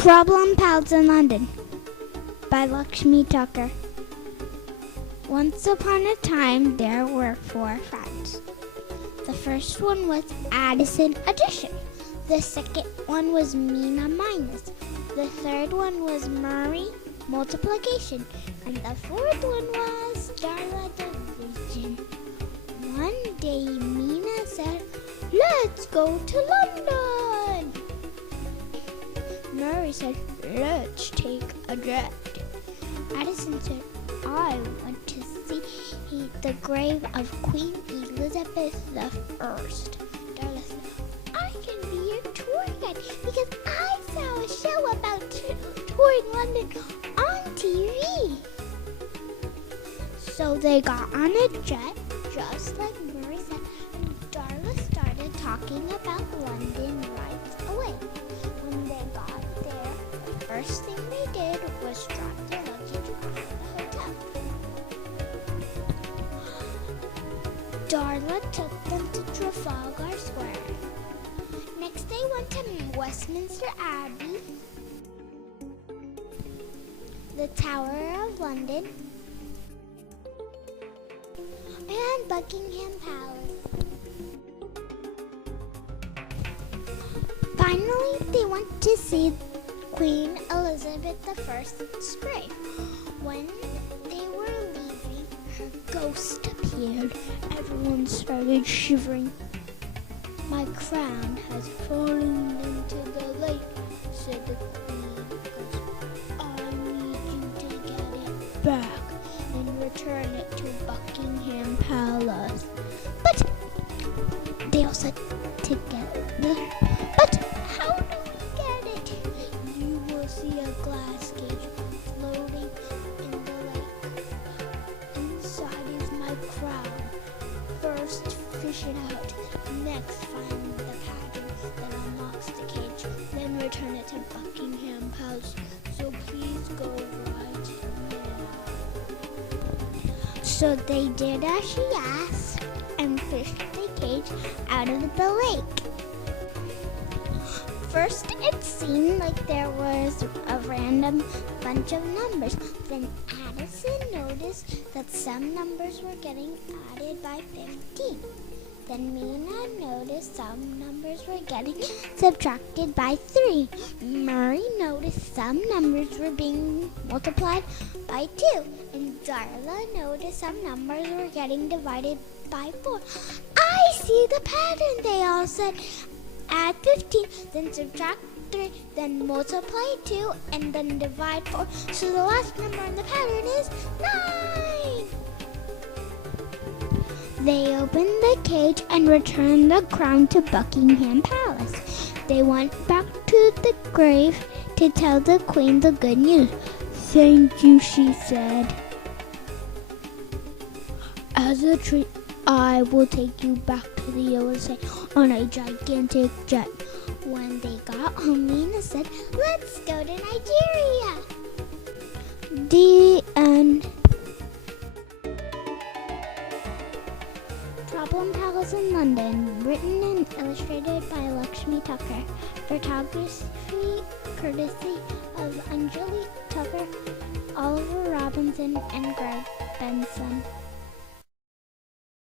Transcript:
Problem Pals in London by Laxmi Thakkar. Once upon a time, there were 4 friends. The first one was Addison Addition. The second one was Mina Minus. The third one was Murray Multiplication. And the fourth one was Darla Division. One day, Mina said, "Let's go to London." Murray said, "Let's take a jet." Addison said, "I want to see the grave of Queen Elizabeth I." Darla said, "I can be your tour guide because I saw a show about touring London on TV." So they got on a jet, just like Murray said, and Darla started talking about London right away. When they got there, the first thing they did was drop their luggage off at the hotel. Darla took them to Trafalgar Square. Next they went to Westminster Abbey, the Tower of London, and Buckingham Palace. Finally, they went to see Queen Elizabeth I's grave. When they were leaving, her ghost appeared. Everyone started shivering. "My crown has fallen into the lake," said the Queen. "I need you to get it back and return it to Buckingham Palace." But they all said together, "But how do we get it?" "You will see a glass cage floating in the lake. Inside is my crown. First fish it out. Next find the pattern that unlocks the cage. Then return it to Buckingham Palace. So please go right now." So they did as she asked and fished the cage out of the lake. First, it seemed like there was a random bunch of numbers. Then Addison noticed that some numbers were getting added by 15. Then Mina noticed some numbers were getting subtracted by 3. Murray noticed some numbers were being multiplied by 2. And Darla noticed some numbers were getting divided by 4. "I see the pattern," they all said. "Add 15, then subtract 3, then multiply 2, and then divide 4. So the last number in the pattern is 9. They opened the cage and returned the crown to Buckingham Palace. They went back to the grave to tell the Queen the good news. "Thank you," she said. "As a treat, I will take you back to the USA on a gigantic jet." When they got home, Mina said, "Let's go to Nigeria." The end. Problem Palace in London, written and illustrated by Laxmi Thakkar. Photography courtesy of Anjali Thakkar, Oliver Robinson, and Greg Benson.